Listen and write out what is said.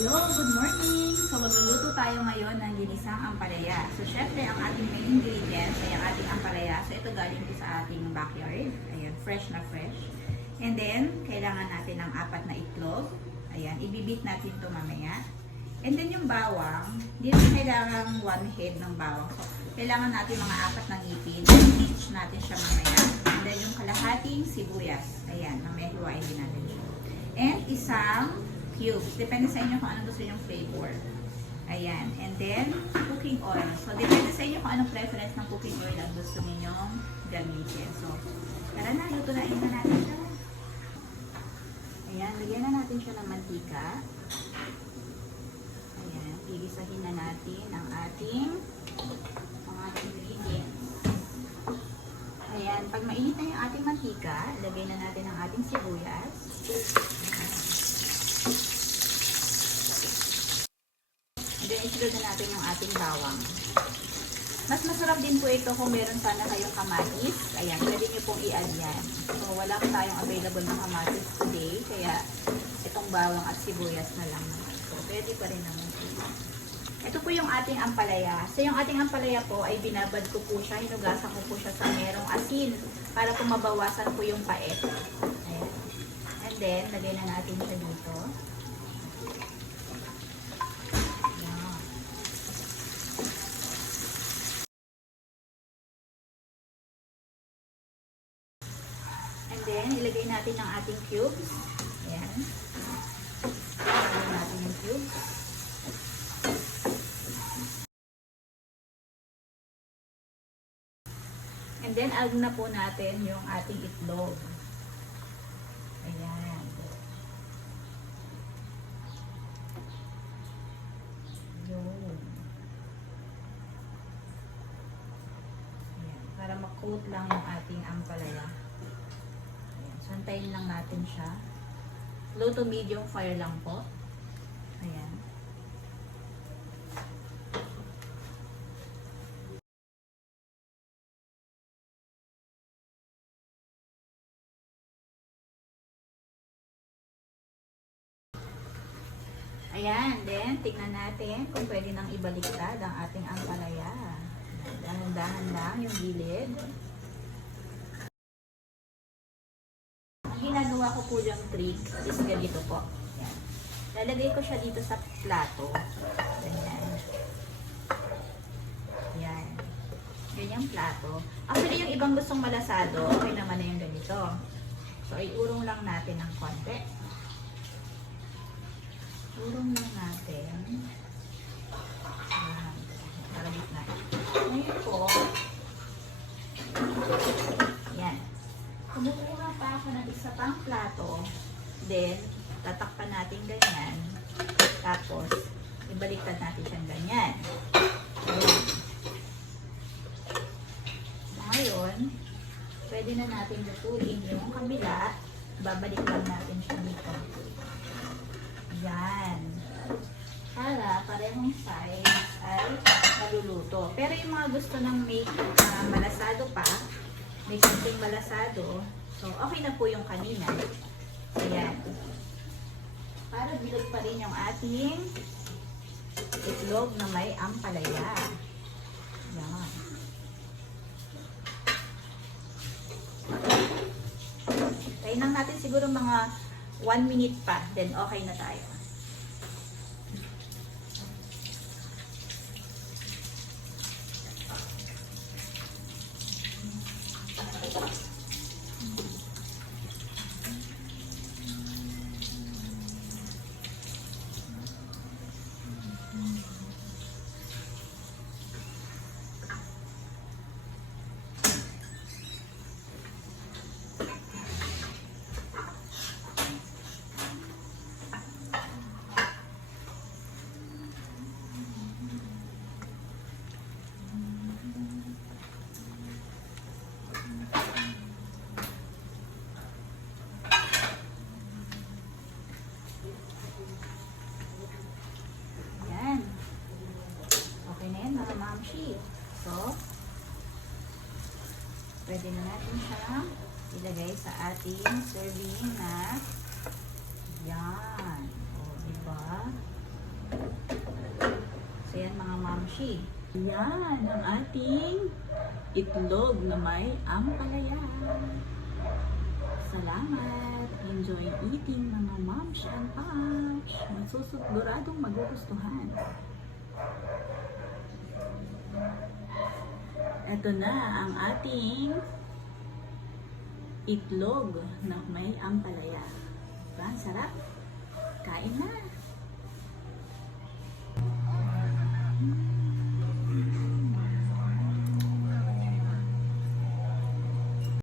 Hello, good morning! So, magluluto tayo ngayon ng ginisang ampalaya. So, syempre, ang ating main ingredients ay ang ating ampalaya. So, ito galing ko sa ating backyard. Ayan, fresh na fresh. And then, kailangan natin ng 4 na itlog. Ayan, ibibit natin ito mamaya. And then, yung bawang, hindi rin kailangan 1 head ng bawang. So, kailangan natin mga 4 na ngipin. Stitch natin siya mamaya. And then, yung kalahating sibuyas. Ayan, mamaya hiwain din natin siya. And isang cubes. Depende sa inyo kung anong gusto yung flavor. Ayan. And then, cooking oil. So, depende sa inyo kung anong preference ng cooking oil ang gusto ninyong gamitin. So, tara na, lutunain na natin siya. Ayan, lagyan na natin siya ng mantika. Ayan, gigisahin na natin ang ating mga ingredients. Ayan, pag mainit na yung ating mantika, lagay na natin ang ating sibuyas. Then, isunod na natin yung ating bawang. Mas masarap din po ito kung meron sana kayong kamatis. Ayan, pwede nyo pong i-add yan. So, wala pa tayong available na kamatis today. Kaya, itong bawang at sibuyas na lang. So, pwede pa rin naman. Ito po yung ating ampalaya. So, yung ating ampalaya po ay binabad ko po siya. Hinugasan ko po siya sa merong asin para po mabawasan po yung pait. Ayan. And then, lagay na natin siya dito. And then, ilagay natin ang ating cubes. Ayan. Ilagay natin yung cubes. And then, add na po natin yung ating itlog. Ayan. Yun. Ayan. Para makoat lang yung ating ampalaya. Santayin lang natin siya. Low to medium fire lang po. Ayan. Ayan. Then, tignan natin kung pwede nang ibaliktad ang ating ampalaya. Dahan-dahan lang yung gilid. Ginagawa ko po yung trick is ganito po. Yan. Lalagay ko siya dito sa plato. Ganyan. Yan. Ganyang plato. Actually, yung ibang gustong malasado, okay naman na yung ganito. So, iurong lang natin ng konti. Urong lang natin. Yan. Karabit na. Ngayon po, yan. Kumukuha pa ako ng isa pang plato, then tatakpan natin ganyan, tapos ibaliktad natin siyang ganyan. Ayan. Ngayon, pwede na natin lutuin yung kabila, babalik lang natin siya dito. Yan. Para parehong size ay naluluto. Pero yung mga gusto ng make malasado pa, may konting malasado. So, okay na po yung kanina. Ayan. Para bilog pa rin yung ating itlog na may ampalaya. Ayan. Tayin lang natin siguro mga 1 minute pa. Then, okay na tayo. So, pwede na natin siyang ilagay sa ating serving na yan. O, diba? crunchy. Yan ang ating itlog na may ampalaya. Salamat! Enjoy eating mga moms and pops. Masusiguradong magugustuhan. Ito na ang ating itlog na may ampalaya. Diba? Sarap!